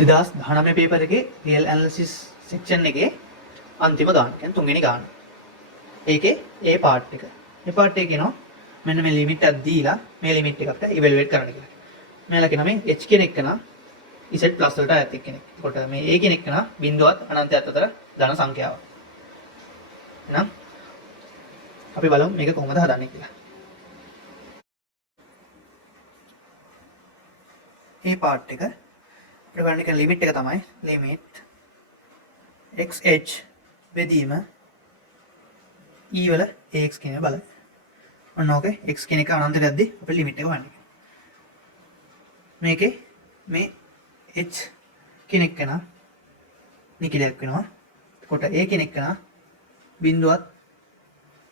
2019 paper එකේ real analysis section එකේ අන්තිම ගාන. කියන්නේ තුන්වෙනි ගාන. ඒකේ ඒ පාර්ට් එක. මේ පාර්ට් එකේ කියනවා මෙන්න මේ ලිමිට් එකක් දීලා මේ ලිමිට් එක අපිට ඉවැලුවේට් කරන්න කියලා. මෙයාලා කියනවා මේ h කෙනෙක් කන z ප්ලස් වලට අයත් එක්කෙනෙක්. එතකොට මේ a කෙනෙක් කන බිඳුවත් අනන්තයත් අතර ධන සංඛ්‍යාව. එහෙනම් අපි බලමු මේක කොහොමද හදන්නේ කියලා. මේ පාර්ට් එක අපිට ගන්න කියන ලිමිට් එක තමයි ලිමිට් xh බෙදීම e වල ax කියන බලය. ඔන්න ඕකේ x කියන එක අනන්තයට යද්දි අපේ ලිමිට් එක වන්නේ. මේකේ මේ h කෙනෙක් කන නිකිලයක් වෙනවා. එතකොට a කෙනෙක් කන බිඳුවත්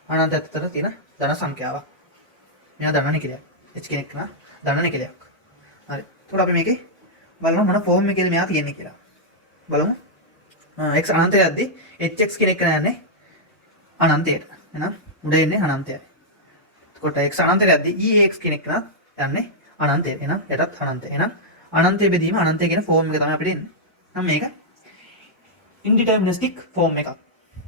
අනන්තයට අතර තියෙන ධන සංඛ්‍යාවක්. මෙයා ධන නිකිලයක්. h කෙනෙක් කන ධන නිකිලයක්. හරි. එතකොට අපි මේකේ බලමු මොන ෆෝම් එකේද මෙයා තියෙන්නේ කියලා. බලමු. x අනන්තයට යද්දි hx කෙනෙක් කන යන්නේ අනන්තයට. එහෙනම් උඩ එන්නේ අනන්තයයි. එතකොට x අනන්තයට යද්දි ex කෙනෙක් කන යන්නේ අනන්තයට. එහෙනම් යටත් අනන්තය. එහෙනම් අනන්තය බෙදීම අනන්තය කියන ෆෝම් එක තමයි අපිට එන්නේ. එහෙනම් මේක ඉන්ඩිටර්මිනිස්ටික් ෆෝම් එකක්.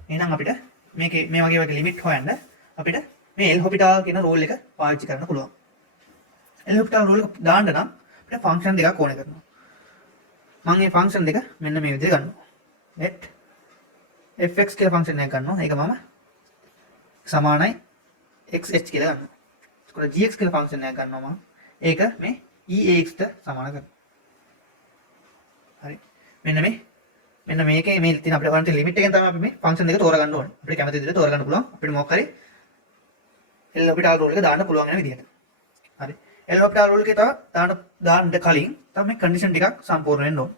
එහෙනම් අපිට මේකේ මේ වගේ ලිමිට් හොයන්න අපිට මේ එල්හොපිටාල් කියන රූල් එක පාවිච්චි කරන්න පුළුවන්. එල්හොපිටාල් රූල් එක දාන්න නම් අපිට ෆන්ක්ෂන් දෙකක් ඕනේ කරනවා. මම මේ ෆන්ක්ෂන් දෙක මෙන්න මේ විදිහට ගන්නවා. let fx කියලා ෆන්ක්ෂන් එකක් ගන්නවා. ඒක මම සමානයි xh කියලා ගන්නවා. ඒකට gx කියලා ෆන්ක්ෂන් එකක් ගන්නවා මම. ඒක මේ eax ට සමාන කරනවා. හරි. මෙන්න මේකේ මේ තියෙන අපිට වන්ට ලිමිට් එකෙන් තමයි අපි මේ ෆන්ක්ෂන් දෙක තෝරගන්න ඕනේ. අපිට කැමති විදිහට තෝරගන්න පුළුවන්. අපිට මොකක් හරි එල්හොපිටාල් රූල් එක දාන්න පුළුවන් වෙන විදිහට. හරි. එල්හොපිටාල් රූල් එකේ දාන්න කලින් තමයි මේ කන්ඩිෂන් ටිකක් සම්පූර්ණ වෙන්න ඕනේ.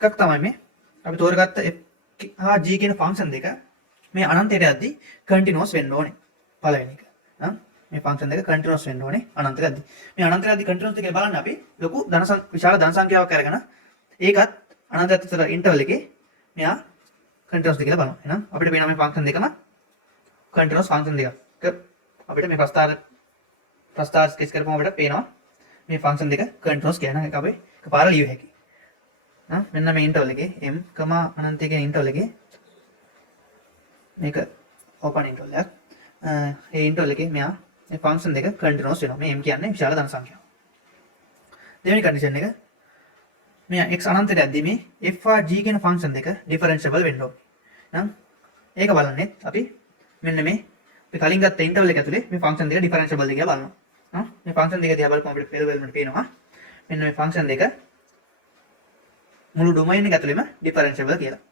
එකක් තමයි මේ අපි තෝරගත්ත f හා g කියන ෆන්ක්ෂන් දෙක මේ අනන්තයට යද්දි කන්ටිනියස් වෙන්න ඕනේ. පළවෙනි එක. මේ ෆන්ක්ෂන් දෙක කන්ටිනියස් වෙන්න ඕනේ අනන්තයට යද්දි. මේ අනන්තයට යද්දි කන්ටිනියස් දෙක බලන්න අපි ලොකු විශාල ධන සංඛ්‍යාවක් අරගෙන ඒකත් අනන්තයට අතර ඉන්ටර්වල් එකේ මෙයා කන්ටිනියස් දෙක කියලා බලනවා. එහෙනම් අපිට පේනවා මේ ෆන්ක්ෂන් දෙකම කන්ටිනියස් ෆන්ක්ෂන් දෙකක්. අපිට මේ ප්‍රස්තාර ස්කෙච් කරපුවම අපිට පේනවා මේ ෆන්ක්ෂන් දෙක කන්ටිනියස් කියන එක අපි එකපාර ලියුව හැකියි. මෙන්න මේ ඉන්ටර්වල් එකේ m, අනන්තය කියන ඉන්ටර්වල් එකේ මේක ඕපන් ඉන්ටර්වල් එකක්. ඒ ඉන්ටර්වල් එකේ මෙයා මේ ෆන්ක්ෂන් දෙක කන්ටිනියස් වෙනවා. මේ m කියන්නේ විශාල ධන සංඛ්‍යාව. දෙවෙනි කන්ඩිෂන් එක මෙයා x අනන්තයට යද්දී මේ f හා g කියන ෆන්ක්ෂන් දෙක ඩිෆරෙන්ෂියබල් වෙන්න ඕනේ. එහෙනම් ඒක බලන්නේ අපි මෙන්න මේ අපි කලින් ගත්ත ඉන්ටර්වල් එක ඇතුලේ මේ ෆන්ක්ෂන් දෙක ඩිෆරෙන්ෂියබල්ද කියලා බලනවා. මේ ෆන්ක්ෂන් දෙක දිහා බලපුවම අපිට පෙරවැල්මට පේනවා. මෙන්න මේ ෆන්ක්ෂන් දෙක මුළු ඩොමයින් එක ඇතුළේම ඩිෆරෙන්ෂියබල් කියලා.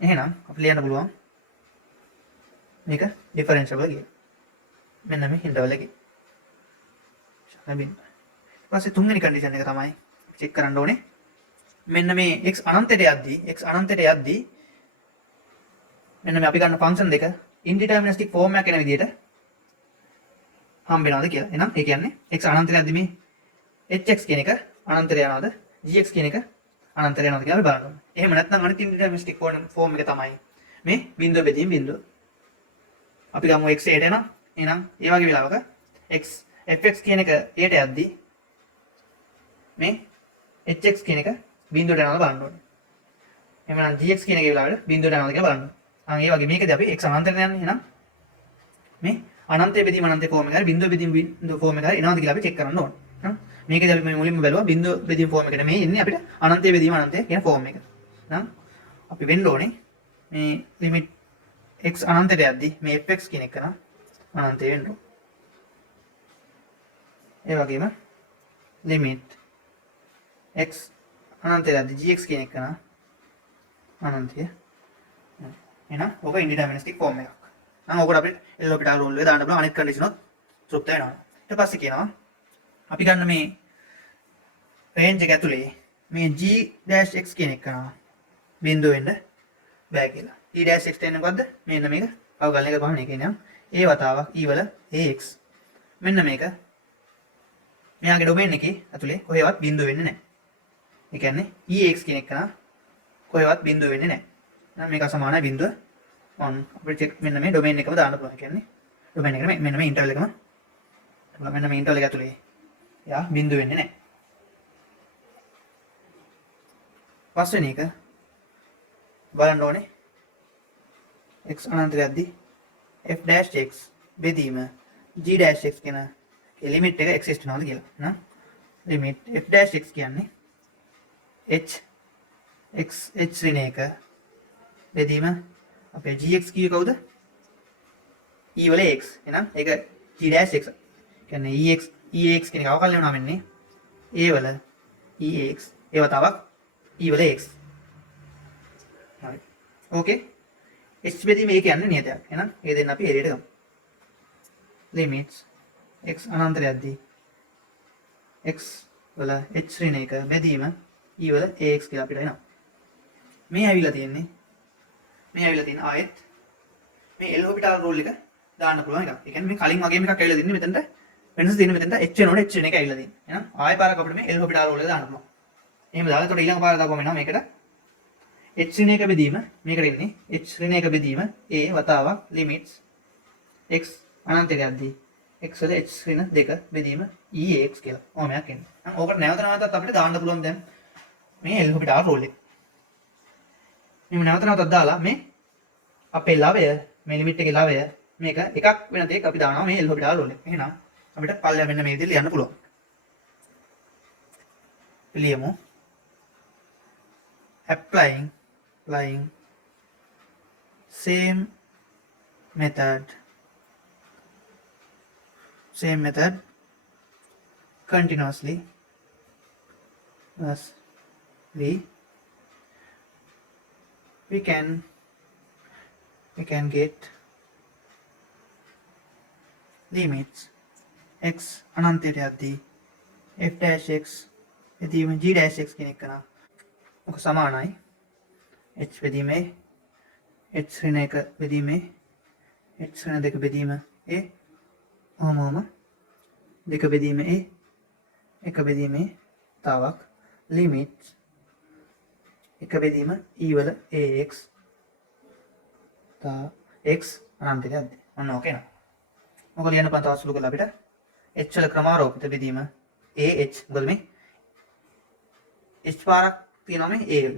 එහෙනම් අපි ලියන්න පුළුවන් මේක ඩිෆරෙන්ෂියබල් කියලා. මෙන්න මේ ඉන්ටර්වල් එකේ. ඊට පස්සේ තුන්වෙනි කන්ඩිෂන් එක තමයි චෙක් කරන්න ඕනේ. මෙන්න මේ x අනන්තයට යද්දී මෙන්න මේ අපි ගන්න ෆන්ක්ෂන් දෙක ඉන්ඩිටර්මිනිස්ටික් ෆෝම් එකක් වෙන විදිහට හම්බ වෙනවද කියලා. එහෙනම් ඒ කියන්නේ x අනන්තයට යද්දී මේ hx කියන එක අනන්තයට යනවද gx කියන එක අනන්තයට යනවද කියලා අපි බලන්න ඕනේ. එහෙම නැත්නම් අනිත් ඉන්ඩිටර්මිනිස්ටික් ෆෝම් එක තමයි මේ බිඳුව බෙදීම බිඳුව. අපි ගමු x යට එනවා. එහෙනම් ඒ වගේ වෙලාවක x fx කියන එක යට යද්දී මේ hx කියන එක බිඳුවට යනවද බලන්න ඕනේ. එහෙනම් gx කියන එකේ වෙලාවට බිඳුවට යනවද කියලා බලන්න. ඒ වගේ මේකදී අපි x අනන්තයට යන්නේ. එහෙනම් මේ අනන්තය බෙදීම අනන්තය ෆෝම් එකයි බිඳුව බෙදීම බිඳුව ෆෝම් එකයි එනවද කියලා අපි චෙක් කරන්න ඕනේ. මේකදී අපි මුලින්ම බැලුවා බිඳුව බෙදීම ෆෝම් එකට මේ ඉන්නේ අපිට අනන්තය බෙදීම අනන්තය කියන ෆෝම් එක. එහෙනම් අපි වෙන්න ඕනේ මේ ලිමිට් x අනන්තයට යද්දී මේ fx කියන එක නම් අනන්තය වෙන්න ඕනේ. ඒ වගේම ලිමිට් x අනන්තයට යද්දී gx කියන එක නම් අනන්තය. එහෙනම් ඔක ඉන්ඩිටර්මිනිස්ටික් ෆෝම් එකක්. නම් ඔකට අපිට එල්හොපිටාල් රූල් එක දාන්න පුළුවන් අනිත් කන්ඩිෂන් උත් තෘප්ත වෙනවා. ඊට පස්සේ කියනවා අපි ගන්න මේ රේන්ජ් එක ඇතුලේ මේ g-x කියන එක කරනවා බිඳුව වෙන්න බෑ කියලා. t-x එන්නේ මොකද්ද? මෙන්න මේක අවගලන එක පමණ කියන්නේ. ඒ වතාවක් e වල ax. මෙන්න මේක මෙයාගේ ඩොමේන් එකේ ඇතුලේ කොහෙවත් බිඳුව වෙන්නේ නැහැ. ඒ කියන්නේ ex කියන එක කරනවා කොහෙවත් බිඳුව වෙන්නේ නැහැ. එහෙනම් මේක සමානයි බිඳුව 1. අපිට චෙක් මෙන්න මේ ඩොමේන් එකම දාන්න පුළුවන්. කියන්නේ ඩොමේන් එකට මෙන්න මේ ඉන්ටර්වල් එකම මෙන්න මේ ඉන්ටර්වල් එක ඇතුලේ යා බිඳුව වෙන්නේ නැහැ. පස්වෙනි එක බලන්න ඕනේ x අනන්තයක්දී f dash x බෙදීම g dash x කියන ලිමිට් එක එක්සිස්ට් වෙනවද කියලා. එහෙනම් ලිමිට් f dash x කියන්නේ h h ඍණ 1 බෙදීම අපේ gx කියේ කවුද? e වල x. එහෙනම් ඒක g dash x. කියන්නේ ex කියන එක අවකලනය වෙනවා මෙන්නේ a වල ex ඒ වතාවක් e වල x. හරි. ඕකේ. h බෙදීම ඒ කියන්නේ නියතයක්. එහෙනම් ඒ දෙන්න අපි එළියට ගමු. limits x අනන්තයක්දී x වල h ඍණ 1 බෙදීම e වල ax කියලා අපිට එනවා. මේ ඇවිල්ලා තියෙන්නේ ආයෙත් මේ එල්හොපිටල් රූල් එක දාන්න පුළුවන් එකක්. ඒ කියන්නේ මේ කලින් වගේම එකක් ඇවිල්ලා තින්නේ මෙතනට වෙනස තියෙන මෙතනට h වෙනකොට h වෙන එක ඇවිල්ලා තියෙන්නේ. එහෙනම් ආයෙ පාරක් අපිට මේ එල්හොපිටල් රූල් එක දාන්න පුළුවන්. එහෙම දාලා එතකොට ඊළඟ පාර දාපුවම එනවා මේකට h ඍණ 1 බෙදීම මේකට ඉන්නේ h ඍණ 1 බෙදීම a වතාවක් limits x අනන්තයක්දී x වල h ඍණ 2 බෙදීම ex කියලා. ඕමයක් එන්නේ. ඕකට නැවතත් අපිට දාන්න පුළුවන් දැන් මේ එල්හොපිටල් රූල් එක. මේ නැවතත් දාලා මේ අපේ ලවය මේ ලිමිට් එකේ ලවය මේක එකක් වෙන තේක අපි දානවා මේ එල්හොපිටල් රූල් එක. එහෙනම් අපිට පල්ලෙය මෙන්න මේ විදිහට ලියන්න පුළුවන්. ලියමු. applying same method continuously we can get limits x අනන්තයටදී f dash x බෙදීම g dash x කියන එක නා ඔක සමානයි h බෙදීමේ h ඍණ 1 බෙදීමේ h ඍණ 2 බෙදීම a ඔහොමම 2 බෙදීම a 1 බෙදීමේ තාවක් limit 1 බෙදීම e වල ax තා x අනන්තයක්දී ඔන්න ඕක එනවා. මොකද ලියන්න පුළුවන් තවත් සුළු කරලා අපිට h වල ක්‍රමාරෝපිත බෙදීම ah මොකද මේ h පාරක් තියෙනවා මේ a වල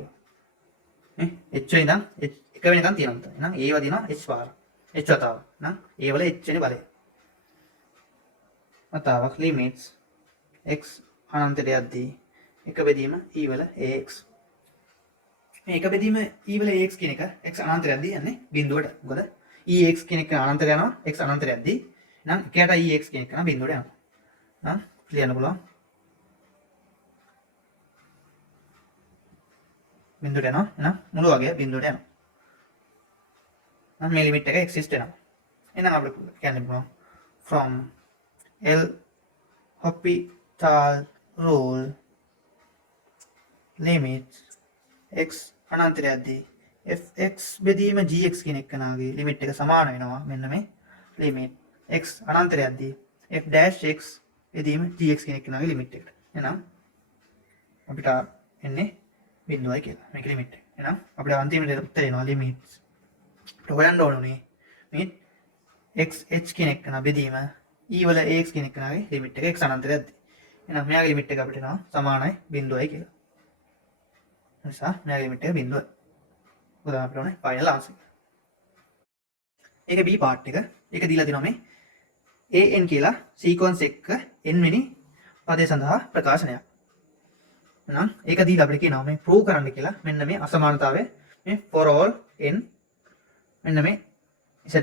නේ h ඉඳන් එක වෙනකන් තියෙනවා. එහෙනම් a වදිනවා h පාර h වතාව. එහෙනම් a වල h වෙනේ බලය. වතාවක් limits x අනන්තයක්දී 1 බෙදීම e වල ax. මේ 1 බෙදීම e වල ax කියන එක x අනන්තයක්දී යන්නේ බිඳුවට. මොකද ex කියන එක අනන්තය යනවා x අනන්තයක්දී. එහෙනම් එකයට ex කියන එක නම් බිඳුවට යනවා. එහෙනම් ලියන්න පුළුවන්. බිඳුවට යනවා. එහෙනම් මුළු වගේ බිඳුවට යනවා. නම් මේ ලිමිට් එක එක්සිස්ට් වෙනවා. එහෙනම් අපිට කියන්න පුළුවන් from L'Hopital rule limit x අනන්තයක්දී fx බෙදීම gx කියන එකනාගේ ලිමිට් එක සමාන වෙනවා. මෙන්න මේ limit x අනන්තයක්දී f dash x බෙදීම gx කියන එකනාගේ ලිමිට් එකට. එහෙනම් අපිට එන්නේ 0යි කියලා මේක ලිමිට් එක. එහෙනම් අපිට අන්තිමට උත්තර එනවා limits අපිට හොයන්න ඕනේ මේ x h කියන එකන බෙදීම e වල ax කියන එකනාගේ ලිමිට් එක x අනන්තයක්දී. එහෙනම් මෙයාගේ ලිමිට් එක අපිට එනවා සමානයි 0යි කියලා. නිසා මෙයාගේ ලිමිට් එක 0යි. උදාහරණ අපිට ඕනේ ෆයිනල් ආන්සර්. ඒක B පාර්ට් එක. ඒක දීලා තියෙනවා මේ an කියලා සීක්වන්ස් එක n වෙනි පදේ සඳහා ප්‍රකාශනයක්. එහෙනම් ඒක දීලා අපිට කියනවා මේ ප්‍රූව් කරන්න කියලා. මෙන්න මේ අසමානතාවය මේ for all n මෙන්න මේ z+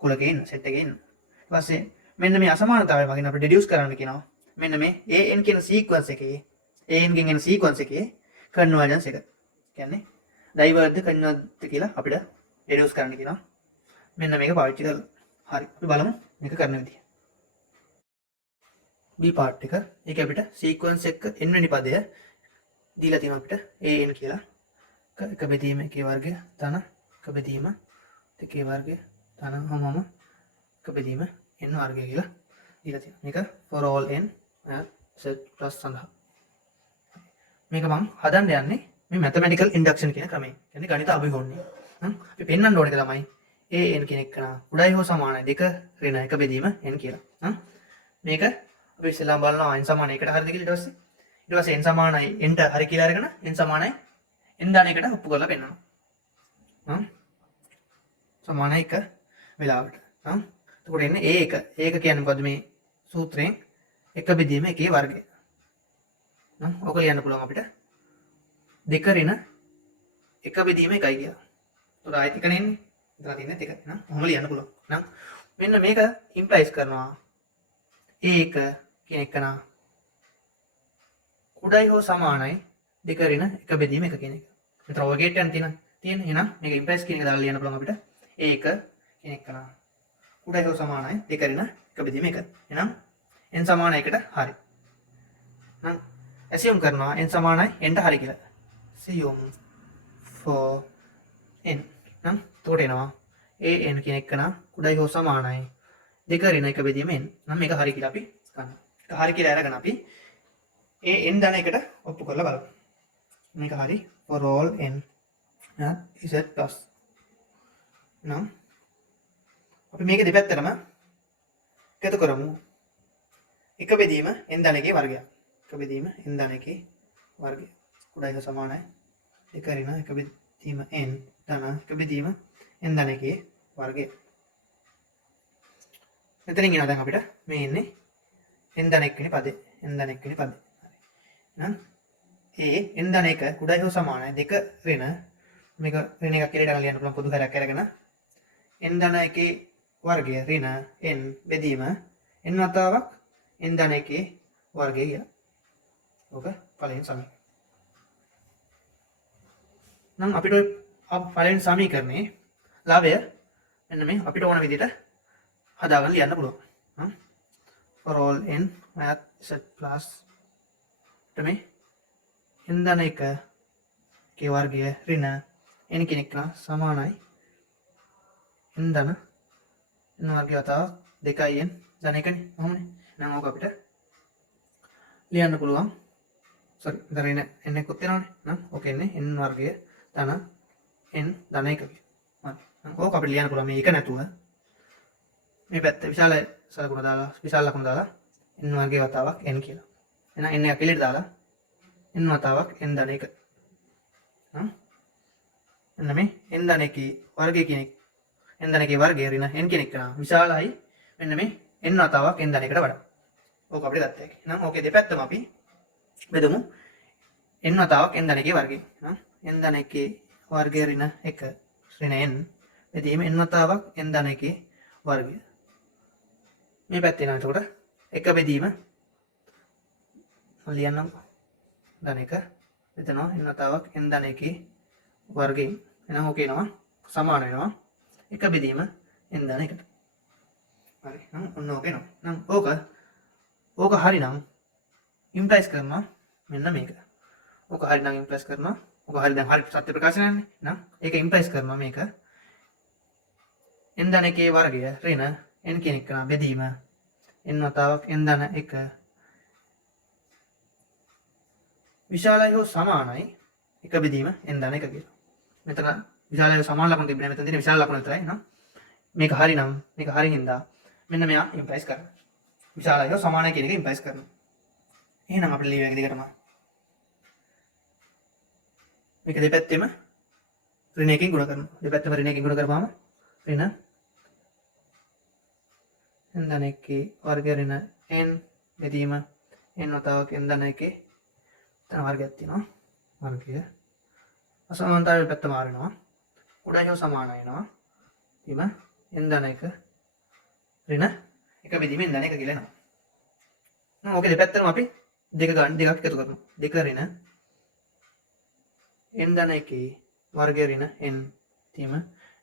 කුලකේ ඉන්න සෙට් එකේ ඉන්න. ඊට පස්සේ මෙන්න මේ අසමානතාවය වගේ අපිට ඩිඩියුස් කරන්න කියනවා. මෙන්න මේ an කියන සීක්වන්ස් එකේ an ගෙන් එන සීක්වන්ස් එකේ කන්වර්ජන්ස් එක. කියන්නේ ඩයිවර්ජ්ද කන්වර්ජ්ද කියලා අපිට ඩිඩියුස් කරන්න කියනවා. මෙන්න මේක පාවිච්චි කරලා. හරි. අපි බලමු මේක කරන විදිය. B part එක. ඒක අපිට සීක්වන්ස් එක n වෙනි පදය දීලා තියෙනවා අපිට an කියලා. එක බෙදීම එකේ වර්ගය ධන එක බෙදීම දෙකේ වර්ගය ධන හැමෝම එක බෙදීම n වර්ගය කියලා දීලා තියෙනවා. මේක for all n z+ සඳහා. මේක මම හදන්න යන්නේ මේ mathematical induction කියන ක්‍රමයෙන්. කියන්නේ ගණිත අභිගමනය. අපි පෙන්වන්න ඕනේ තමයි an කියන එක උඩයි හෝ සමානයි 2 ඍණ 1 බෙදීම n කියලා. මේක අපි ඉස්සෙල්ලාම බලනවා n සමාන 1ට හරියද කියලා. ඊට පස්සේ ඊට පස්සේ n සමානයි n ට හරි කියලා අරගෙන n සමානයි n දාන එකට ඔප්පු කරලා පෙන්නනවා. සමානයි 1 වෙලාවට. එතකොට එන්නේ a1. ඒක කියන්නේ මොකද්ද මේ සූත්‍රයෙන් 1 බෙදීම 1 වර්ගය. ඔක ලියන්න පුළුවන් අපිට 2 ඍණ 1 බෙදීම 1යි කියලා. එතකොට ආයෙත් එක නෙන්නේ. ඉතලා තියෙන්නේ 1. ඔහොම ලියන්න පුළුවන්. මෙන්න මේක ඉම්ප්ලයිස් කරනවා a1 කියන එක නා කුඩයි හෝ සමානයි 2 ඍණ 1 බෙදීම 1 කියන එක. මෙතන ඔය ගේට් යන තියෙන එහෙනම් මේක ඉම්ප්ලයිස් කියන එක දාලා ලියන්න පුළුවන් අපිට a1 කියන එක නා කුඩයි හෝ සමානයි 2 ඍණ 1 බෙදීම 1. එහෙනම් n සමානයි 1ට හරි. නම් assume කරනවා n සමානයි n ට හරි කියලා. assume for n. නම් එතකොට එනවා an කියන එක නා කුඩයි හෝ සමානයි 2 ඍණ 1 බෙදීම n. නම් මේක හරි කියලා අපි ගන්නවා. ඒක හරි කියලා අරගෙන අපි n දාන එකට ඔප්පු කරලා බලමු. මේක හරි for all n z plus. නම් අපි මේක දෙපැත්තටම එකතු කරමු. 1 බෙදීම n දාන එකේ වර්ගය. 1 බෙදීම n දාන එකේ වර්ගය. කුඩයි හෝ සමානයි 2 ඍණ 1 බෙදීම n දාන 1 බෙදීම n දාන එකේ වර්ගය. මෙතනින් එනවා දැන් අපිට මේ ඉන්නේ n දාන 1 වෙනි පදේ. n දාන 1 වෙනි පදේ. හරි. n දාන 1 කුඩයි හෝ සමානයි 2 ඍණ මේක ඍණ එකක් කියලා ලියන්න පුළුවන් පොදු කරයක් අරගෙන n දාන 1 වර්ගය ඍණ n බෙදීම n වතාවක් n දාන 1 වර්ගය කියලා. ඕක පළවෙනි සමීකරණය. නම් අපිට ඔය පළවෙනි සමීකරණේ ලාභය මෙන්න මේ අපිට ඕන විදිහට හදාගන්න ලියන්න පුළුවන්. for all n math z plus මේ n දාන 1 කේ වර්ගය ඍණ n කියන එක සමානයි n දාන n වර්ගය වතාවක් 2යි n දාන 1නේ. කොහොමනේ? නම් ඕක අපිට ලියන්න පුළුවන්. sorry ඊතර n එකක් තියෙනවනේ. නම් ඕක එන්නේ n වර්ගය දාන n දාන 1 කියලා. හරි. නම් ඕක අපිට ලියන්න පුළුවන් මේ එක නැතුව මේ පැත්ත විශාල සලකුණ දාලා විශාල ලකුණ දාලා n වර්ගය වතාවක් n කියලා. එහෙනම් n එක පිළිට දාලා n වතාවක් n දාන 1. එන්න මේ n දාන 1 වර්ගය කියන එක n දාන 1 වර්ගය ඍණ n කියන එක නා විශාලයි මෙන්න මේ n වතාවක් n දාන 1ට වඩා. ඕක අපිට ගත්තා. එහෙනම් ඕකේ දෙපැත්තම අපි බෙදමු n වතාවක් n දාන 1 වර්ගය. n දාන 1 වර්ගය ඍණ 1 ඍණ n බෙදීම n වතාවක් n දාන 1 වර්ගය. මේ පැත්තේ නම් එතකොට 1 බෙදීම ලියන්නම් දාන 1 එතනවා n වතාවක් n දාන 1 වර්ගයෙන්. එහෙනම් ඕක එනවා සමාන වෙනවා 1 බෙදීම n දාන 1ට. හරි. නම් ඔන්න ඕක එනවා. නම් ඕක හරිනම් ඉම්ප්ලයිස් කරනවා මෙන්න මේක. ඕක හරිනම් ඉම්ප්ලයිස් කරනවා. ඕක හරි දැන් හරි සත්‍ය ප්‍රකාශනයන්නේ. නම් ඒක ඉම්ප්ලයිස් කරනවා මේක n දාන 1 වර්ගය ඍණ n කියන එක නා බෙදීම n වතාවක් n දාන 1 විශාලයි හෝ සමානයි 1 බෙදීම n දාන 1 කියලා. මෙතන විශාලයි හෝ සමාන ලකුණු තිබෙනවා. මෙතන තියෙන විශාල ලකුණ විතරයි. එහෙනම් මේක හරිනම් මේක හරින් හින්දා මෙන්න මෙයා ඉම්ප්ලයිස් කරනවා. විශාලයි හෝ සමානයි කියන එක ඉම්ප්ලයිස් කරනවා. එහෙනම් අපිට ලියුව එක දිගටම මේක දෙපැත්තෙම ඍණ එකකින් ගුණ කරනවා. දෙපැත්තම ඍණ එකකින් ගුණ කරපුවාම ඍණ n දාන 1 වර්ගය ඍණ n බෙදීම n වතාවක් n දාන 1 තන වර්ගයක් තියෙනවා. වර්ගය අසමානතාවය පැත්ත මාරිනවා. කුඩයි හෝ සමාන වෙනවා. ඊම n දාන 1 ඍණ 1 බෙදීම n දාන 1 කියලා එනවා. නම් ඕකේ දෙපැත්තම අපි දෙකක් එකතු කරනවා. 2 ඍණ n දාන 1 වර්ගය ඍණ n ඊම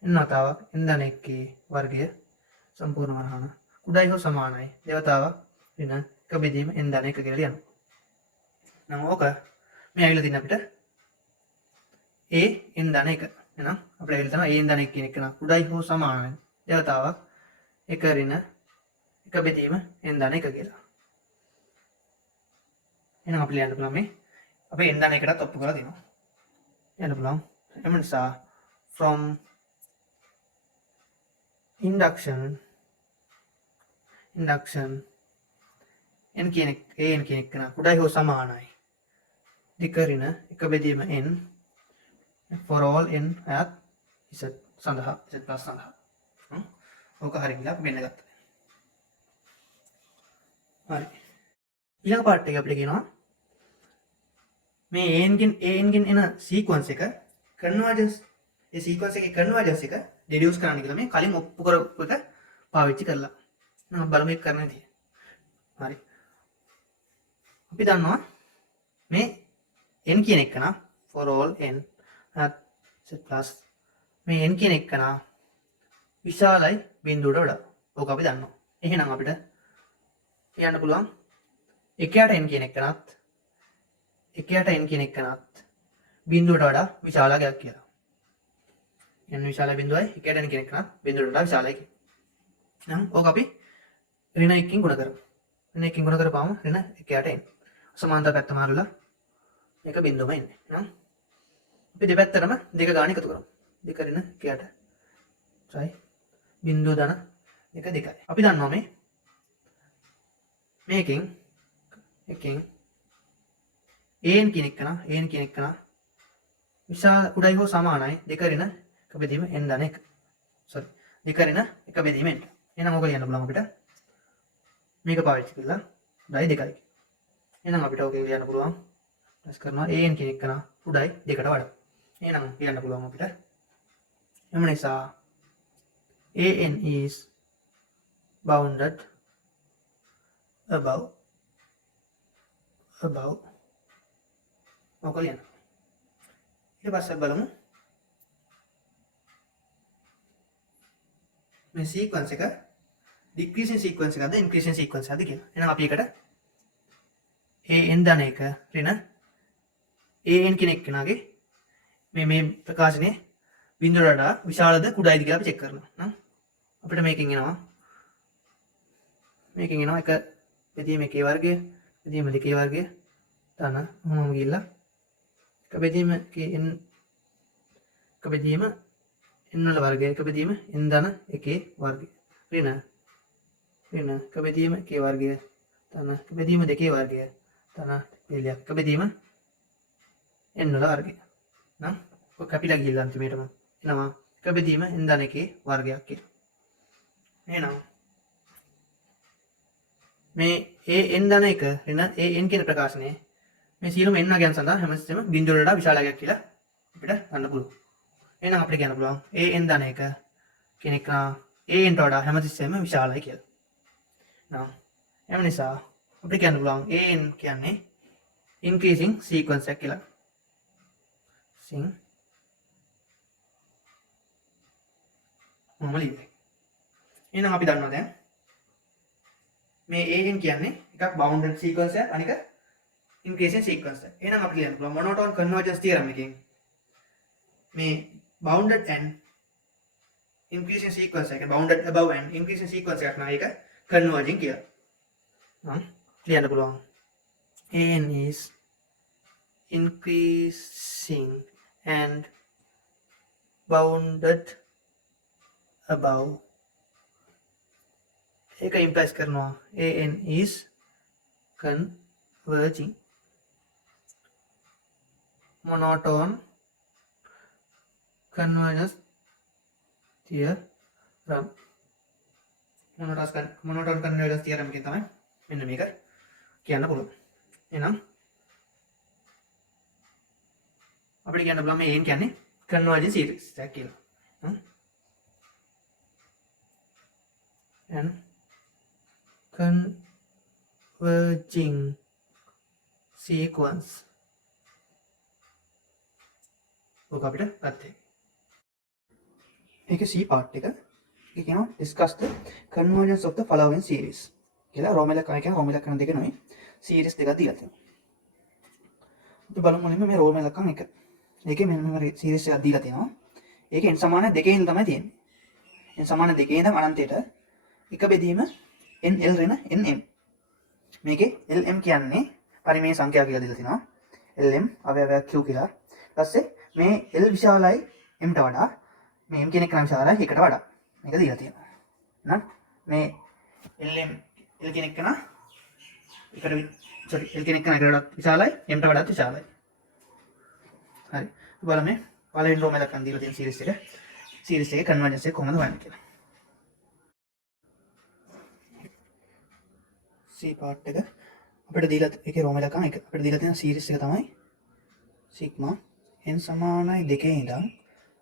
n වතාවක් n දාන 1 වර්ගය සම්පූර්ණ වරහන කුඩයි හෝ සමානයි දෙවතාවක් ඍණ 1 බෙදීම n දාන 1 කියලා ලියනවා. නම් ඕක මේ ඇවිල්ලා තියෙන අපිට a n දාන 1. එහෙනම් අපිට ඇවිල්ලා තියෙනවා a n දාන 1 කියන එක නා කුඩයි හෝ සමානයි දෙවතාවක් 1 ඍණ 1 බෙදීම n දාන 1 කියලා. එහෙනම් අපි ලියන්න පුළුවන් මේ අපේ n දාන 1ටත් ඔප්පු කරලා දෙනවා. ලියන්න පුළුවන් එම නිසා from induction n කියන එක නා කුඩයි හෝ සමානයි දෙකරින එක බෙදීම n for all n at z සඳහා z plus සඳහා. ඕක හරිය කියලා අපි මෙන්න ගත්තා. හරි. ඊළඟ පාර්ට් එක අපිට කියනවා මේ an ගෙන් එන සීක්වන්ස් එක කන්වර්ජන්ස් ඒ සීක්වන්ස් එකේ කන්වර්ජන්ස් එක ඩෙඩියුස් කරන්න කියලා මේ කලින් ඔප්පු කරපු එක පාවිච්චි කරලා. මම බලමු ඒක කරන්න විදිය. හරි. අපි දන්නවා මේ n කියන එක නා for all n at z plus මේ n කියන එක නා විශාලයි බිඳුවට වඩා. ඕක අපි දන්නවා. එහෙනම් අපිට කියන්න පුළුවන් එකයට n කියන එක නත් එකයට n කියන එක නත් බිඳුවට වඩා විශාලයක් කියලා. n විශාල බිඳුවයි එකයට n කියන එක නත් බිඳුවට වඩා විශාලයි කියලා. එහෙනම් ඕක අපි ඍණ 1කින් ගුණ කරමු. ඍණ 1කින් ගුණ කරපුවාම ඍණ එකයට n සමාන්තර පැත්ත මාරුලා මේක බිඳුවම එන්නේ. එහෙනම් අපි දෙපැත්තටම දෙක ගාන එකතු කරමු. දෙක ඍණ එකයට සයි බිඳුව ධන දෙක දෙකයි. අපි දන්නවා මේකෙන් එකෙන් an කියන එක නා විශාල උඩයි හෝ සමානයි දෙක ඍණ එක බෙදීම n ධන 1. sorry දෙක ඍණ එක බෙදීම n. එහෙනම් ඔක ලියන්න පුළුවන් අපිට මේක පාවිච්චි කරලා උඩයි දෙකයි. එහෙනම් අපිට ඔක ලියන්න පුළුවන් ප්‍රස් කරනවා an කියන එක නා උඩයි දෙකට වඩා. එහෙනම් ලියන්න පුළුවන් අපිට එම නිසා an is bounded above ඔක ලියන්න. ඊට පස්සේ බලමු මේ සීක්වන්ස් එක ඩික්‍රීසින් සීක්වන්ස් එකක්ද ඉන්ක්‍රීසින් සීක්වන්ස් එකක්ද කියලා. එහෙනම් අපි එකට an ධන 1 ඍණ an කෙනෙක් කෙනාගේ මේ ප්‍රකාශනයේ බිඳුවට වඩා විශාලද කුඩායිද කියලා අපි චෙක් කරනවා. නම් අපිට මේකෙන් එනවා එක බෙදීම 1 වර්ගය බෙදීම 2 වර්ගය ධන මොනම ගිහිල්ලා එක බෙදීම n වල වර්ගය එක බෙදීම n ධන 1 වර්ගය ඍණ එක බෙදීම 1 වර්ගය ධන එක බෙදීම 2 වර්ගය ධන එළියක් එක බෙදීම n වල වර්ගය. නම් ඔක කැපිලා ගිහිල්ලා අන්තිමේටම එනවා එක බෙදීම n ධන 1 වර්ගයක් කියලා. එහෙනම් මේ an ධන 1 ඍණ an කියන ප්‍රකාශනයේ මේ සියලුම n වර්ගයන් සඳහා හැමතිස්සෙම බිඳුවට වඩා විශාලයක් කියලා අපිට ගන්න පුළුවන්. එහෙනම් අපිට කියන්න පුළුවන් an ධන 1 කෙනෙක් an ට වඩා හැමතිස්සෙම විශාලයි කියලා. නම් එම නිසා අපිට කියන්න පුළුවන් an කියන්නේ increasing sequence එක කියලා. එහෙනම් අපි දන්නවා දැන් මේ an කියන්නේ එකක් bounded sequence එකක් අනික increasing sequence එකක්. එහෙනම් අපි කියන්න පුළුවන් monotone convergence theorem එකෙන් මේ bounded and increasing sequence එක bounded above and increasing sequence එකක් නම් ඒක converging කියලා. නම් කියන්න පුළුවන් an is increasing and bounded above ඒක implies කරනවා an is converging monotone convergence theorem monotone convergence theorem එකෙන් තමයි මෙන්න මේක කියන්න පුළුවන්. එහෙනම් අපිට කියන්න පුළුවන් මේ an කියන්නේ converging series එකක් කියලා. and converging sequence ඔක අපිට ගත්තේ. මේක C part එක. ඒක කියනවා discuss the convergence of the following series කියලා රෝම ඉලක්කම රෝම ඉලක්කම දෙක නෙවෙයි series දෙකක් දීලා තියෙනවා. අපි බලමු මුලින්ම මේ රෝම ඉලක්කම එක. ඒකේ මෙන්න මේ series එකක් දීලා තියෙනවා. ඒකෙන් සමාන දෙකේ ඉඳන් තමයි තියෙන්නේ. එන් සමාන දෙකේ ඉඳන් අනන්තයට එක බෙදීම nl ඍණ nm. මේකේ lm කියන්නේ පරිමේය සංඛ්‍යාව කියලා දීලා තිනවා. lm අවයවයක් q කියලා. ඊපස්සේ මේ l විශාලයි m ට වඩා මේ m කියන එක නම් විශාලයි එකට වඩා. මේක දීලා තියෙනවා. එහෙනම් මේ lm l කියන එක නා එකට sorry l කියන එක නා එකට වඩා විශාලයි m ට වඩා විශාලයි. හරි. බලමු මේ පළවෙනි රෝම දක්වන දීලා තියෙන සීරීස් එක. සීරීස් එකේ කන්වර්ජන්ස් එක කොහොමද හොයන්නේ කියලා. C part එක අපිට දීලා ඒකේ රෝම දක්වන එක අපිට දීලා තියෙන සීරීස් එක තමයි සිග්මා n සමානයි 2 ඉඳන්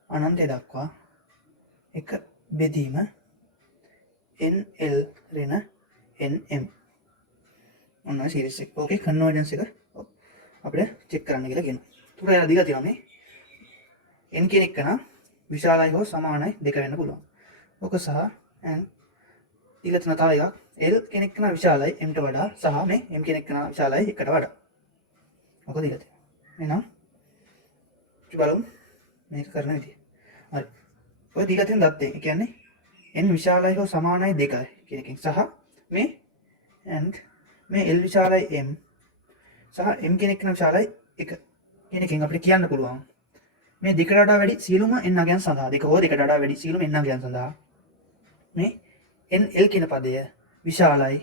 අනන්තය දක්වා එක බෙදීම NL ඍණ NM. ඔන්න සීරීස් එක. ඕකේ කන්වර්ජන්ස් එක අපිට චෙක් කරන්න කියලා කියනවා. තුර යාලා දීලා තියෙනවා මේ n කියන එක නම් විශාලයි හෝ සමානයි 2 වෙන්න පුළුවන්. ඔක සහ n දීලා තියෙන තව එකක් L කියන එක නම් විශාලයි m ට වඩා සහ මේ m කියන එක නම් විශාලයි 1ට වඩා. ඔක දීලා තියෙනවා. එහෙනම් අපි බලමු මේක කරන විදිය. හරි. ඔය දීලා තියෙන දත් දෙක. ඒ කියන්නේ n විශාලයි හෝ සමානයි 2 කියන එකෙන් සහ මේ and මේ L විශාලයි m සහ m කියන එක නම් විශාලයි 1 කියන එකෙන් අපිට කියන්න පුළුවන් මේ දෙකට වඩා වැඩි සියලුම n අගයන් සඳහා දෙක හෝ දෙකට වඩා වැඩි සියලුම n අගයන් සඳහා මේ NL කියන පදය විශාලයි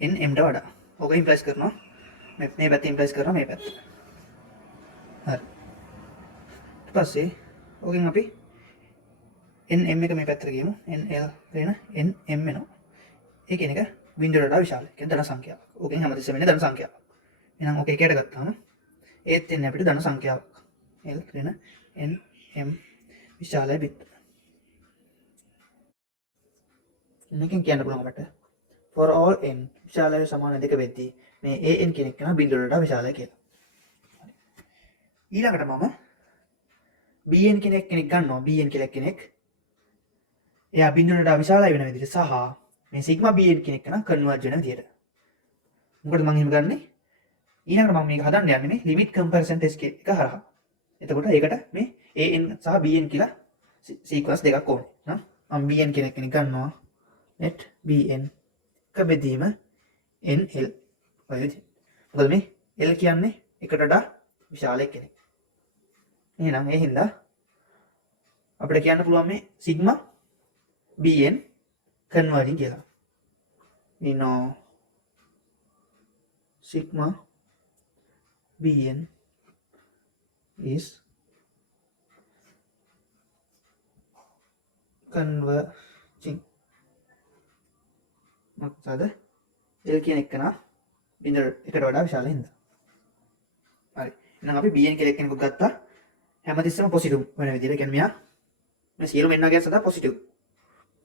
nm ට වඩා. ඕක ඉම්ප්ලයිස් කරනවා මේ පැත්ත ඉම්ප්ලයිස් කරනවා මේ පැත්ත. හරි. ඊට පස්සේ ඕකෙන් අපි nm එක මේ පැත්තට ගියමු. NL ඍණ nm වෙනවා. ඒ කියන එක බිඳුවට වඩා විශාලයි. කියන්නේ ධන සංඛ්‍යාවක්. ඕකෙන් හැමතිස්සෙම එන්නේ ධන සංඛ්‍යාවක්. එහෙනම් ඕක එකයට ගත්තාම ඒත් එන්නේ අපිට ධන සංඛ්‍යාවක්. L ඍණ nm විශාලයි බිත්. මේකෙන් කියන්න පුළුවන් අපට for all n විශාලයි සමාන දෙක වෙද්දී මේ an කියන එක නම් බිඳුවට වඩා විශාලයි කියලා. ඊළඟට මම bn කෙනෙක් ගන්නවා. bn කියලා කෙනෙක් එයා බිඳුවට වඩා විශාලයි වෙන විදිහට සහ මේ සිග්මා bn කියන එක නම් කන්වර්ජ් වෙන විදිහට. මොකද මම එහෙම ගන්නෙ? ඊළඟට මම මේක හදන්න යන්නේ මේ ලිමිට් කම්පැරිසන් ටෙස්ට් එක හරහා. එතකොට ඒකට මේ an සහ bn කියලා සීක්වන්ස් දෙකක් ඕනේ. මම bn කෙනෙක් ගන්නවා. net bn එක බෙදීම nl ඔය විදිහට. මොකද මේ l කියන්නේ එකට වඩා විශාල කෙනෙක්. එහෙනම් ඒ හින්දා අපිට කියන්න පුළුවන් මේ සිග්මා bn converging කියලා. we know sigma bn is converging. මොකද L කියන එක නා බිඳුව එකට වඩා විශාල හින්දා. හරි. එහෙනම් අපි bn කියලා කෙනෙකුත් ගත්තා. හැමතිස්සෙම පොසිටිව් වෙන විදිහට. කියන්නේ මෙයා මේ සියලුම n අගයන් සඳහා පොසිටිව්.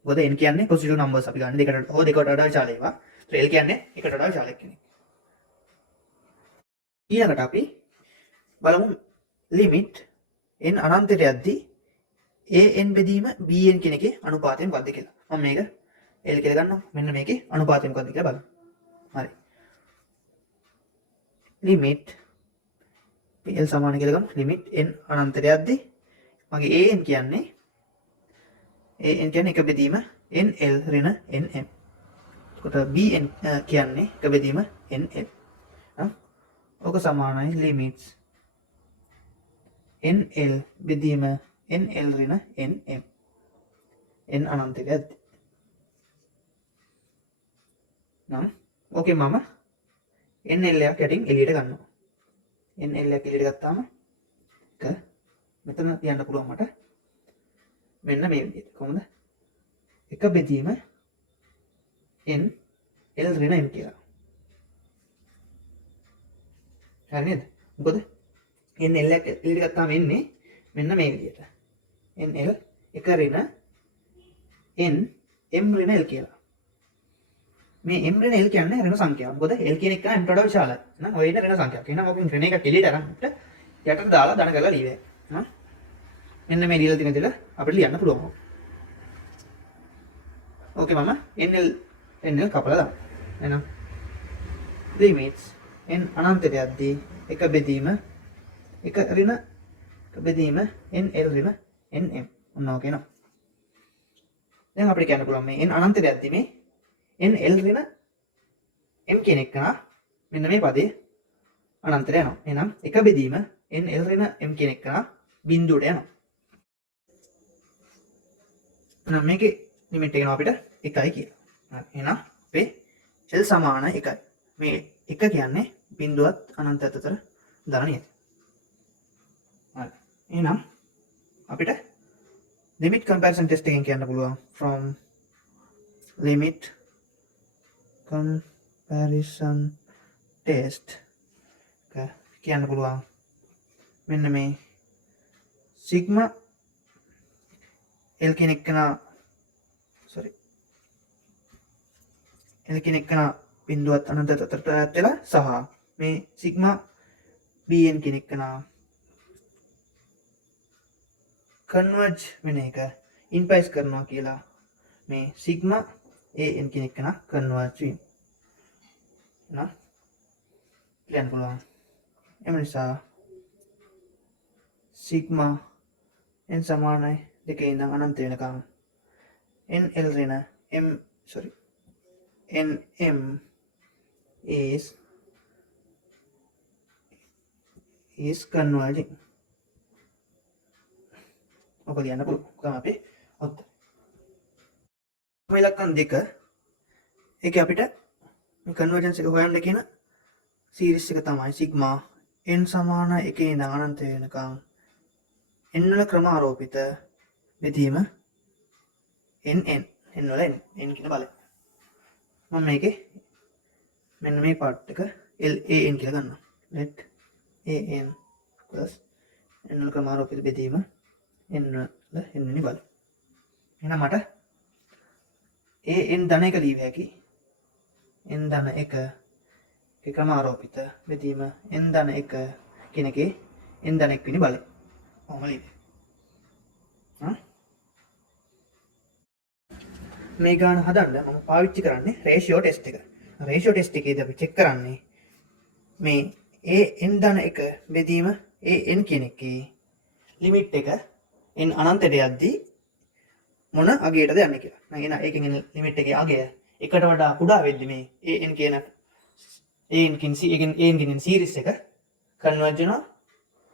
මොකද n කියන්නේ පොසිටිව් නම්බර්ස් අපි ගන්න දෙකට හෝ දෙකට වඩා විශාල ඒවා. ඒත් L කියන්නේ එකට වඩා විශාල කෙනෙක්. ඊළඟට අපි බලමු ලිමිට් n අනන්තයට යද්දී an බෙදීම bn කියන එකේ අනුපාතය මොකක්ද කියලා. මම මේක L කියලා ගන්නවා. මෙන්න මේකේ අනුපාතය මොකක්ද කියලා බලමු. හරි. ලිමිට් L සමාන කියලා ගමු. ලිමිට් n අනන්තයට යද්දී මගේ an කියන්නේ එක බෙදීම nl ඍණ nm. එතකොට bn කියන්නේ එක බෙදීම nl. ඔක සමානයි ලිමිට්ස් nl බෙදීම nl ඍණ nm. n අනන්තයට යද්දී නම් ඕකේ මම NL එකක් යටින් එළියට ගන්නවා. NL එකක් එළියට ගත්තාම මෙතන තියන්න පුළුවන් මට මෙන්න මේ විදිහට. කොහොමද? එක බෙදීම N L ඍණ M කියලා. හරි නේද? මොකද NL එක එළියට ගත්තාම එන්නේ මෙන්න මේ විදිහට. NL එක ඍණ N M ඍණ L කියලා. මේ m ඍණ l කියන්නේ ඍණ සංඛ්‍යාව. මොකද l කියන එක නම් m ට වඩා විශාලයි. එහෙනම් ඔය ඉන්න ඍණ සංඛ්‍යාවක්. එහෙනම් අපි ඍණ එකක් එළියට අරන් අපිට යටට දාලා ධන කරලා ලියවේ. මෙන්න මේ දීලා තියෙන දේ අපිට ලියන්න පුළුවන්. ඕකේ මම nl කපලා දාන්න. එහෙනම් limits n අනන්තයට යද්දී එක බෙදීම එක ඍණ එක බෙදීම nl ඍණ nm. ඔන්න ඕකේ නෝ. දැන් අපිට කියන්න පුළුවන් මේ n අනන්තයට යද්දී මේ NL ඍණ M කියන එක මෙන්න මේ පදේ අනන්තයට යනවා. එහෙනම් එක බෙදීම NL ඍණ M කියන එක බිඳුවට යනවා. එහෙනම් මේකේ ලිමිට් එක එනවා අපිට 1යි කියලා. හරි. එහෙනම් අපේ L සමාන 1යි. මේ 1 කියන්නේ බිඳුවත් අනන්තයත් අතර දර නේද? හරි. එහෙනම් අපිට limit comparison test එකෙන් කියන්න පුළුවන් from limit comparison test එක කියන්න පුළුවන් මෙන්න මේ sigma L කෙනෙක් කනා L කෙනෙක් කනා බිඳුවත් අනන්ත අතරට ඈත් වෙලා සහ මේ sigma bn කෙනෙක් කනා කන්වර්ජ් වෙන එක ඉන්පයිස් කරනවා කියලා මේ sigma an කෙනෙක් කනා කන්වර්ජ් වීම නා කියන්න පුළුවන් එම නිසා sigma n සමානයි දෙකේ ඉඳන් අනන්ත වෙනකම් nl ඍණ nm is converging ඔක ලියන්න පුළුවන් අපේ උත්තර මේ ඉලක්කම් දෙක ඒක අපිට මේ කන්වර්ජන්ස් එක හොයන්න කියන සීරීස් එක තමයි sigma n සමාන 1 ඉඳන් අනන්ත වෙනකම් n වල ක්‍රමාරෝපිත බෙදීම nn වල n කියන බලය මම මේකේ මෙන්න මේ පාර්ට් එක LAN කියලා ගන්නවා let an plus n වල ක්‍රමාරෝපිත බෙදීම n වල n වෙනි බලය එහෙනම් මට an ධන එක ලියව හැකි n ධන 1 ඒ ක්‍රමාරෝපිත බෙදීම n ධන 1 කියන එකේ n ධන 1 වෙනි බලය ඔහොම ලියන්න මේ ගාන හදන්න මම පාවිච්චි කරන්නේ රේෂියෝ ටෙස්ට් එක. රේෂියෝ ටෙස්ට් එකේදී අපි චෙක් කරන්නේ මේ an ධන 1 බෙදීම an කියන එකේ ලිමිට් එක n අනන්තයට යද්දී මොන අගයටද යන්නේ කියලා. එහෙනම් ඒකෙන් ලිමිට් එකේ අගය එකට වඩා කුඩා වෙද්දි මේ an කියන an කින් සීරීස් එක කන්වර්ජ් වෙනවා.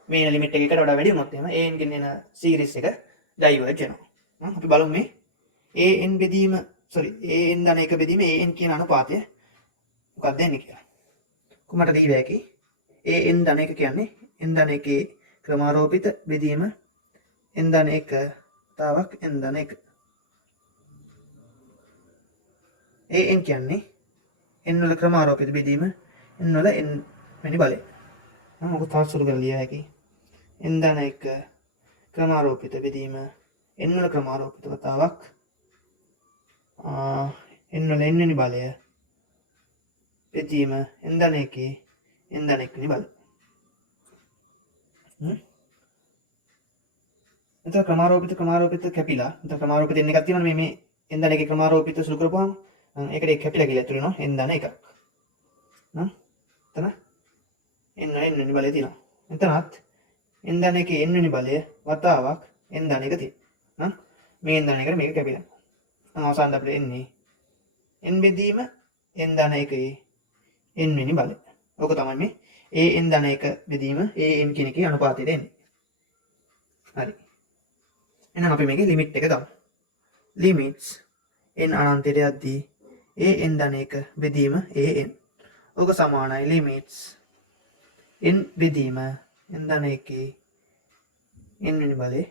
මේ ලිමිට් එක එකට වඩා වැඩි වුණොත් එහෙම an කින් එන සීරීස් එක ඩයිවර්ජ් වෙනවා. අපි බලමු මේ an බෙදීම an ධන 1 බෙදීම an කියන අනුපාතය මොකක්ද එන්නේ කියලා. කොහොමද දීව හැකි? an ධන 1 කියන්නේ n ධන 1 ක්‍රමාරෝපිත බෙදීම n ධන 1 තාවක් n ධන 1. an කියන්නේ n වල ක්‍රමාරෝපිත බෙදීම n වල n වෙනි බලය. මම ඔක තාත් සුළු කරලා ලිය හැකි. n ධන 1 ක්‍රමාරෝපිත බෙදීම n වල ක්‍රමාරෝපිත වතාවක් n වල n වෙනි බලය බෙදීම n ධන 1 n ධන 1 වෙනි බලය. එතකොට ක්‍රමාරෝපිත කැපිලා එතකොට ක්‍රමාරෝපිත n එකක් තියෙනවා මේ n ධන 1 ක්‍රමාරෝපිත සුළු කරපුවාම ඒකට ඒක කැපිලා කියලා ඇතුළේ වෙනවා n ධන 1ක්. එතන n වල n වෙනි බලය තියෙනවා. එතනත් n ධන 1 n වෙනි බලය වතාවක් n ධන 1 තියෙනවා. මේ n ධන 1ට මේක කැපිලා. අවසානයේ අපිට එන්නේ n බෙදීම n ධන 1 n වෙනි බලය. ඕක තමයි මේ an ධන 1 බෙදීම an කියන එකේ අනුපාතයට එන්නේ. හරි. එහෙනම් අපි මේකේ ලිමිට් එක ගමු. limits n අනන්තයට යද්දී an ධන 1 බෙදීම an. ඕක සමානයි limits n බෙදීම n ධන 1 n වෙනි බලය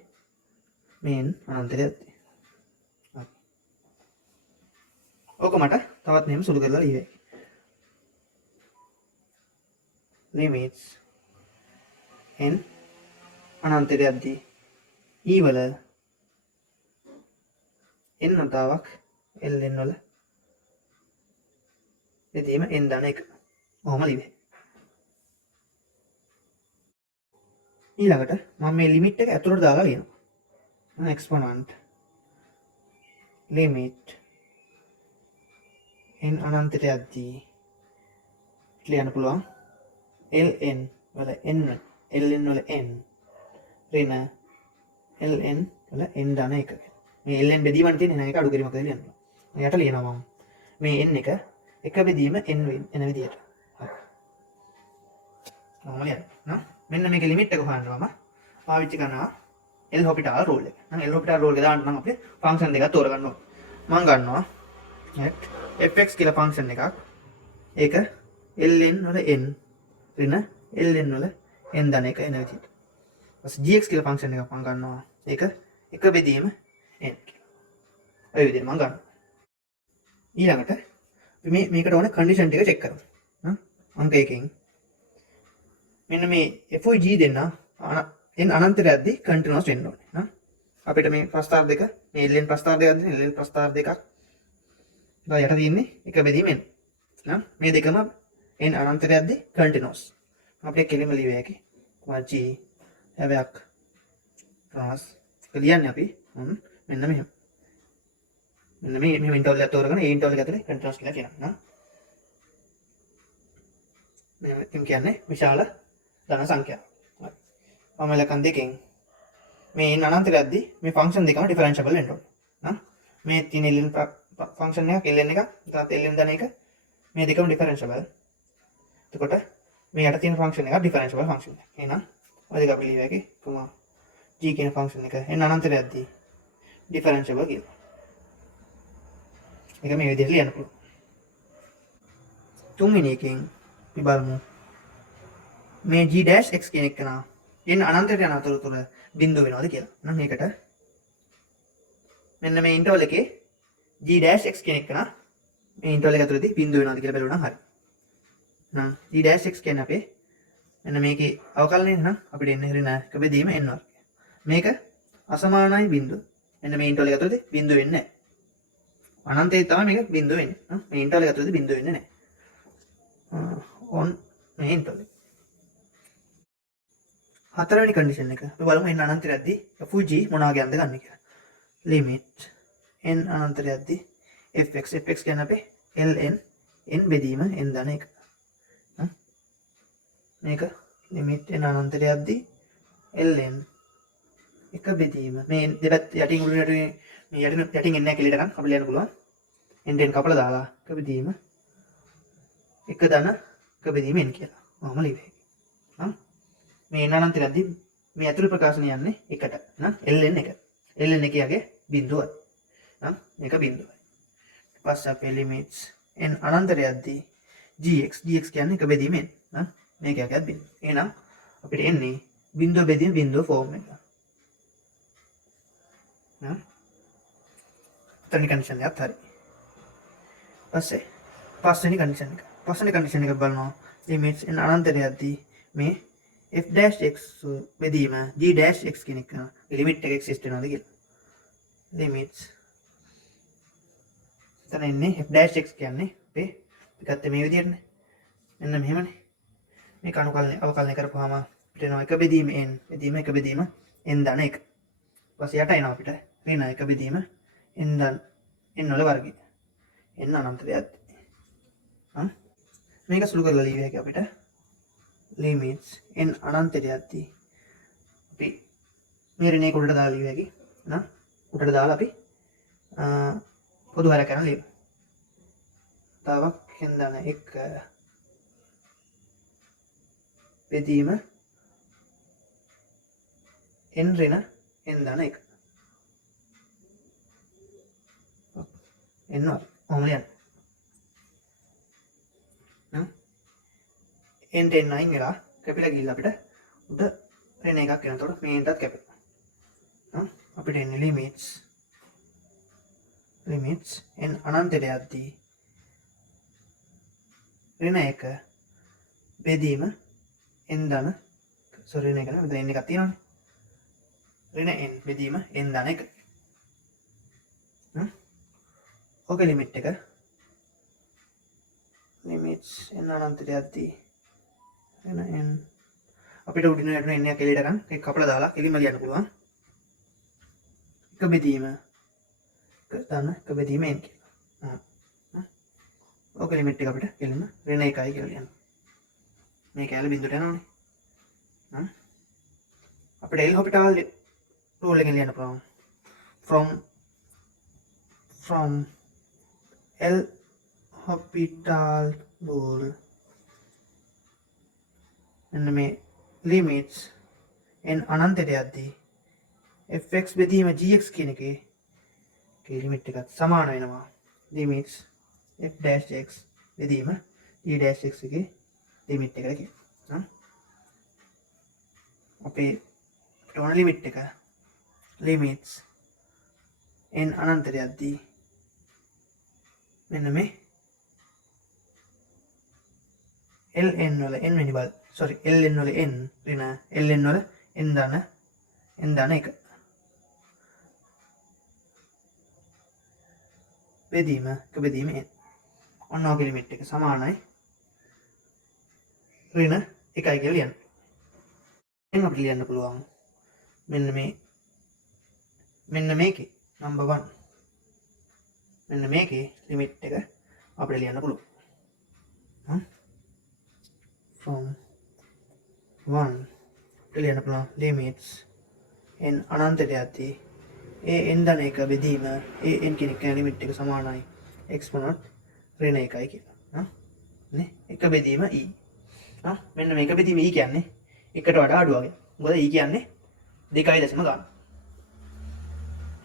මේ n අනන්තයට යද්දී. ඕක මට තවත් මෙහෙම සුළු කරලා ලියයි. limits n අනන්තයට යද්දී e වල n වතාවක් ln වල බෙදීම n ධන 1. ඔහොම ලියයි. ඊළඟට මම මේ ලිමිට් එක ඇතුළට දාලා ලියනවා. exponent limit n අනන්තයට යද්දී ලියන්න පුළුවන් ln වල n ln වල n ඍණ ln වල n ධන 1. මේ ln බෙදීමක් තියෙන එක අඩු කිරීමක් කියලා ලියන්න. යට ලියනවා මම මේ n එක බෙදීම n වෙන විදියට. හරි. මම ලියන්න. මෙන්න මේකේ ලිමිට් එක හොයන්නවම පාවිච්චි කරනවා එල්හොපිටාල් රූල් එක. නම් එල්හොපිටාල් රූල් එක දාන්න නම් අපිට ෆන්ක්ෂන් දෙකක් තෝරගන්න ඕනේ. මම ගන්නවා fx කියලා ෆන්ක්ෂන් එකක්. ඒක ln වල n ඍණ ln වල n ධන 1 එන විදියට. gx කියලා ෆන්ක්ෂන් එකක් මම ගන්නවා. ඒක එක බෙදීම n කියලා. ඔය විදිහට මම ගන්නවා. ඊළඟට අපි මේකට ඕන කන්ඩිෂන් ටික චෙක් කරමු. අංක 1කින් මෙන්න මේ f g දෙන්න n අනන්තයට යද්දි කන්ටිනියස් වෙන්න ඕනේ. අපිට මේ ප්‍රස්තාර දෙක මේ ln ප්‍රස්තාර දෙකක් දෙන ln ප්‍රස්තාර දෙකක් ඊට තියෙන්නේ එක බෙදීම n. මේ දෙකම n අනන්තයට යද්දි කන්ටිනියස්. අපිට කෙලිම ලියුවේ හැකි g හැවයක් ක්ලාස් ලියන්නේ අපි මෙන්න මෙහෙම. මෙන්න මේ මෙහෙම ඉන්ටර්වල් එකක් තෝරගෙන ඒ ඉන්ටර්වල් එක ඇතුලේ කන්ටිනියස් කියලා කියනවා. මේ කියන්නේ විශාල ධන සංඛ්‍යාවක්. හරි. මම ලකන් දෙකෙන් මේ n අනන්තයට යද්දි මේ ෆන්ක්ෂන් දෙකම ඩිෆරෙන්ෂියබල් වෙන්න ඕනේ. මේ තියෙන ln ෆන්ක්ෂන් එකක් ln එකක් ඊට ln ධන එක මේ දෙකම ඩිෆරෙන්ෂියබල්. එතකොට මේ යට තියෙන ෆන්ක්ෂන් එක ඩිෆරෙන්ෂියබල් ෆන්ක්ෂන් එකක්. එහෙනම් ඔය දෙක අපි ලියුවා හැකි කොහොම g කියන ෆන්ක්ෂන් එක n අනන්තයට යද්දි ඩිෆරෙන්ෂියබල් කියලා. ඒක මේ විදිහට ලියන්න පුළුවන්. තුන්වෙනි එකෙන් අපි බලමු මේ g'(x) කියන එක නා n අනන්තයට යන අතරතුර බිඳුව වෙනවද කියලා. නම් මේකට මෙන්න මේ ඉන්ටර්වල් එකේ g'(x) කියන එක නා මේ ඉන්ටර්වල් එක ඇතුළතදී බිඳුව වෙනවද කියලා බලුවා නම් හරි. නම් g'(x) කියන්නේ අපේ මෙන්න මේකේ අවකලනය නම් අපිට එන්නේ ඍණ එක බෙදීම n වර්ගය. මේක අසමානයි බිඳුව. මෙන්න මේ ඉන්ටර්වල් එක ඇතුළතදී බිඳුව වෙන්නේ නැහැ. අනන්තයේ තමයි මේක බිඳුව වෙන්නේ. මේ ඉන්ටර්වල් එක ඇතුළතදී බිඳුව වෙන්නේ නැහැ. on මේ ඉන්ටර්වල්. හතරවෙනි කන්ඩිෂන් එක. අපි බලමු n අනන්තයට යද්දි f g මොන වගේද ගන්න කියලා. limit n අනන්තයට යද්දි fx කියන්නේ අපේ ln n බෙදීම n ධන 1. මේක limit n අනන්තයට යද්දි ln එක බෙදීම මේ දෙපැත්ත යටින් උඩට මේ යටින් n එක එළියට ගන්න අපිට ලියන්න පුළුවන්. n කපලා දාලා එක බෙදීම එක ධන එක බෙදීම n කියලා. මම ලියුවේ. මේ n අනන්තයට යද්දි මේ ඇතුළේ ප්‍රකාශන යන්නේ එකට. නම් ln එක. ln එකේ බිඳුවයි. නම් මේක බිඳුවයි. ඊට පස්සේ අපේ limits n අනන්තයට යද්දි gx කියන්නේ එක බෙදීම n. නම් මේක යකත් බිඳුව. එහෙනම් අපිට එන්නේ බිඳුව බෙදීම බිඳුව ෆෝම් එක. නම් තනි කන්ඩිෂන් එකත් හරි. පස්සේ පස්වෙනි කන්ඩිෂන් එක. පස්වෙනි කන්ඩිෂන් එක බලනවා limits n අනන්තයට යද්දි මේ f'(x) බෙදීම g'(x) කියන එක ලිමිට් එක එක්සිස්ට් වෙනවද කියලා. limits එතන ඉන්නේ f'(x) කියන්නේ අපේ පිටත් මේ විදිහටනේ. මෙන්න මෙහෙමනේ. මේක අවකලනය කරපුවාම අපිට එනවා එක බෙදීම n බෙදීම එක බෙදීම n ධන 1. ඊපස්සේ යට එනවා අපිට ඍණ එක බෙදීම n ධන n වල වර්ගය. n අනන්තයට යද්දි. මේක සුළු කරලා ලියුවේ හැකි අපිට limits n අනන්තයට යද්දි අපි මේ ඍණ එක උඩට දාලා ලියුවේ හැකි. නම් උඩට දාලා අපි පොදු හරයක් කරන් ලියමු. තාවක් n ධන 1 බෙදීම n ඍණ n ධන 1. n වල ඔහොම ලියන්න. n ට n අයින් වෙලා කැපිලා ගිහිල්ලා අපිට උඩ ඍණ එකක් එනකොට මේ nටත් කැපෙනවා. අපිට එන්නේ limits n අනන්තයට යද්දි ඍණ 1 බෙදීම n ධන ඍණ 1 නේ මෙතන n එකක් තියෙනවානේ. ඍණ n බෙදීම n ධන 1. ඔක ලිමිට් එක limits n අනන්තයට යද්දි ඍණ n අපිට උඩින් යන n එක එළියට ගන්න ඒක කපලා දාලා එළිම ලියන්න පුළුවන්. එක බෙදීම එක ධන එක බෙදීම n කියලා. ඔක ලිමිට් එක අපිට එළිම ඍණ 1යි කියලා ලියන්න. මේ කැලේ බිඳුවට යනවානේ. අපිට L හොපිටාල් රූල් එකෙන් ලියන්න පුළුවන්. from L hospital rule මෙන්න මේ limits n අනන්තයට යද්දි fx බෙදීම gx කියන එකේ ලිමිට් එකත් සමාන වෙනවා limits f'(x) බෙදීම g'(x) එකේ ලිමිට් එකට කියනවා. අපේ ඕන ලිමිට් එක limits n අනන්තයට යද්දී මෙන්න මේ ln වල n වෙනි බල sorry ln වල n ඍණ ln වල n දාන එක බෙදීම n ඔන්න ඔගේ ලිමිට් එක සමානයි ඍණ 1යි කියලා ලියන්න. එහෙනම් අපිට ලියන්න පුළුවන් මෙන්න මේකේ number 1 මෙන්න මේකේ ලිමිට් එක අපිට ලියන්න පුළුවන්. from 1 ලියන්න පුළුවන් limits n අනන්තයට යද්දී n දාන එක බෙදීම n කියන එක ලිමිට් එක සමානයි exponent ඍණ 1යි කියලා. නේ එක බෙදීම e. මෙන්න මේක බෙදීම e කියන්නේ එකට වඩා අඩු වගේ. මොකද e කියන්නේ 2.0 ගන්න.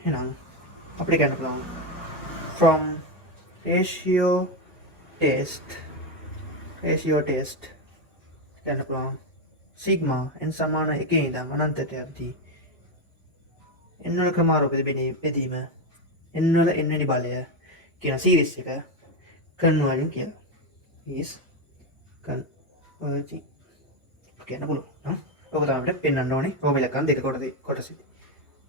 එහෙනම් අපිට කියන්න පුළුවන් from ratio test කියන්න පුළුවන් sigma n සමාන 1 ඉඳන් අනන්තයට යද්දී n වල ක්‍රමාරූප බෙදීම n වල n වෙනි බලය කියන සීරීස් එක converging කියලා. is converging කියන්න පුළුවන්. ඔක තමයි අපිට පෙන්වන්න ඕනේ රෝම ඉලක්කම් දෙක කොටසෙදී.